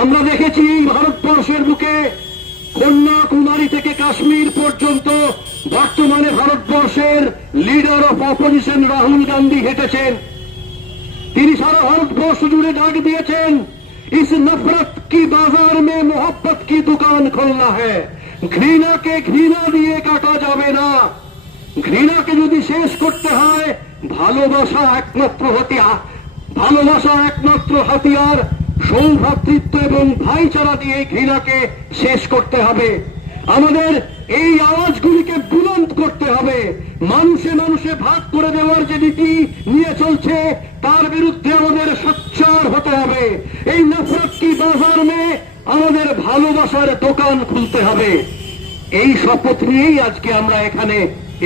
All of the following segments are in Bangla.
আমরা দেখেছি ভারতবর্ষের বুকে কন্যাকুমারী থেকে কাশ্মীর পর্যন্ত বর্তমানে ভারতবর্ষের leader of opposition Rahul Gandhi হেঁটেছেন। তিনি সারা ভারতবর্ষ জুড়ে ডাক দিয়েছেন, इस नफरत की बाजार में मोहब्बत की दुकान खोलना है। ঘৃণাকে ঘৃণা দিয়ে কাটা যাবে না। ঘৃণাকে যদি শেষ করতে হয় ভালোবাসা একমাত্র হাতিয়ার। সৌভ্রাতৃত্ব এবং ভাইচারা দিয়ে ঘৃণাকে শেষ করতে হবে। আমাদের এই আওয়াজগুলিকে বুলন্দ করতে হবে। মানুষে মানুষে ভাগ করে দেওয়ার যে নীতি নিয়ে চলছে তার বিরুদ্ধে আমাদের সোচ্চার হতে হবে। এই নফরত কি বাজার মে আমাদের ভালোবাসার দোকান খুলতে হবে। এই শপথ নিয়েই আজকে আমরা এখানে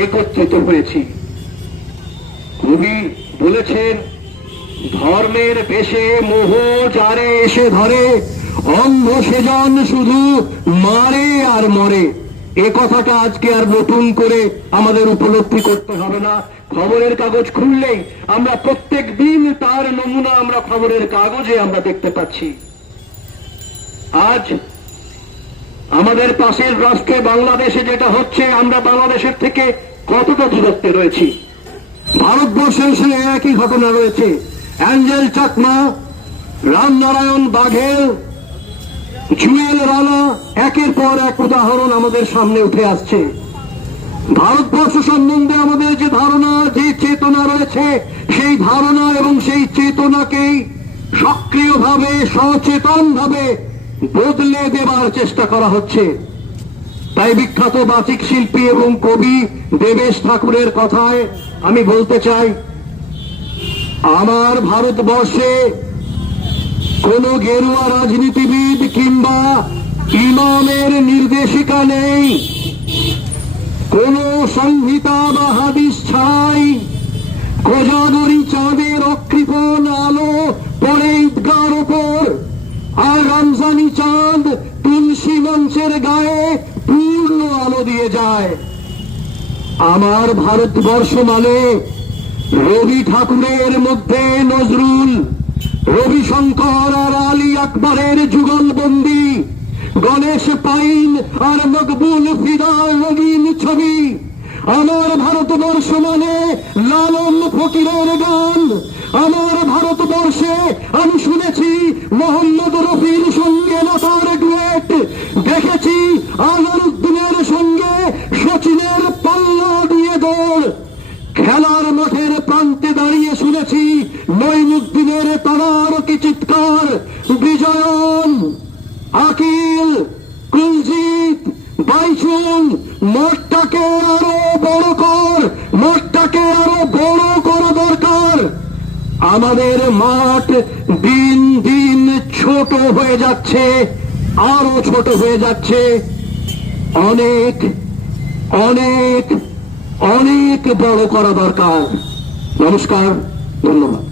একত্রিত হয়েছি। কবি বলেছেন, ধর্মের বেশে মোহ যারে এসে ধরে, অন্ধ সেজন শুধু মারে আর মরে। এ কথাটা আজকে আর নতুন করে আমাদের উপলব্ধি করতে হবে না। খবরের কাগজ খুললেই আমরা প্রত্যেক দিন তার নমুনা আমরা খবরের কাগজে আমরা দেখতে পাচ্ছি। আজ আমাদের পাশের রাষ্ট্রে বাংলাদেশে যেটা হচ্ছে, আমরা বাংলাদেশের থেকে কতটা দূরত্বে রয়েছি। ভারতবর্ষের সঙ্গে একই ঘটনা রয়েছে। অ্যাঞ্জেল চাকমা, রামনারায়ণ বাঘেল, জুয়েল রানা, একের পর এক উদাহরণ আমাদের সামনে উঠে আসছে। ভারতবর্ষ সম্বন্ধে আমাদের যে ধারণা, যে চেতনা রয়েছে, সেই ধারণা এবং সেই চেতনাকেই সক্রিয়ভাবে সচেতনভাবে বদলে দেবার চেষ্টা করা হচ্ছে। তাই বিখ্যাত বাচিক শিল্পী এবং কবি দেবেশ ঠাকুরের কথায় আমি বলতে চাই, আমার ভারতবর্ষে কোন গেরুয়া রাজনীতিবিদ কিংবা ইমামের নির্দেশিকা নেই। কোন সংহিতা বা হাদিস ছাড়াই কোজাগরী চাঁদের অকৃপণ আলো পড়ে ঈদগার ওপর, আর রমজানি চাঁদ তুলসী মঞ্চের গায়ে পূর্ণ আলো দিয়ে যায়। আমার ভারতবর্ষ মানে রবি ঠাকুরের মধ্যে নজরুল, রবিশঙ্কর আর আলী আকবরের যুগলবন্দি, গণেশ পাইন আর মকবুল ফিদার রঙিন ছবি। আমার ভারতবর্ষ মানে লালন ফকিরের গান। আমার ভারতবর্ষে আমি শুনেছি মোহাম্মদ রফির সঙ্গে লতার ডুয়েট, দেখেছি আজহারউদ্দিনের সঙ্গে সচিনের পাল্লা দিয়ে দৌড়, খেলার মাঠের প্রান্তে দাঁড়িয়ে শুনেছি নঈমুদ্দিনের তদারকি চিৎকার। বিজয়ন, আকিল, কুলজিৎ, বাইচুং, মঠটাকে আরো বড় কর, মঠটাকে আরো বড় করা দরকার। আমাদের মাঠ দিন দিন ছোট হয়ে যাচ্ছে, আরো ছোট হয়ে যাচ্ছে। অনেক অনেক অনেক বড় করা দরকার। নমস্কার, ধন্যবাদ।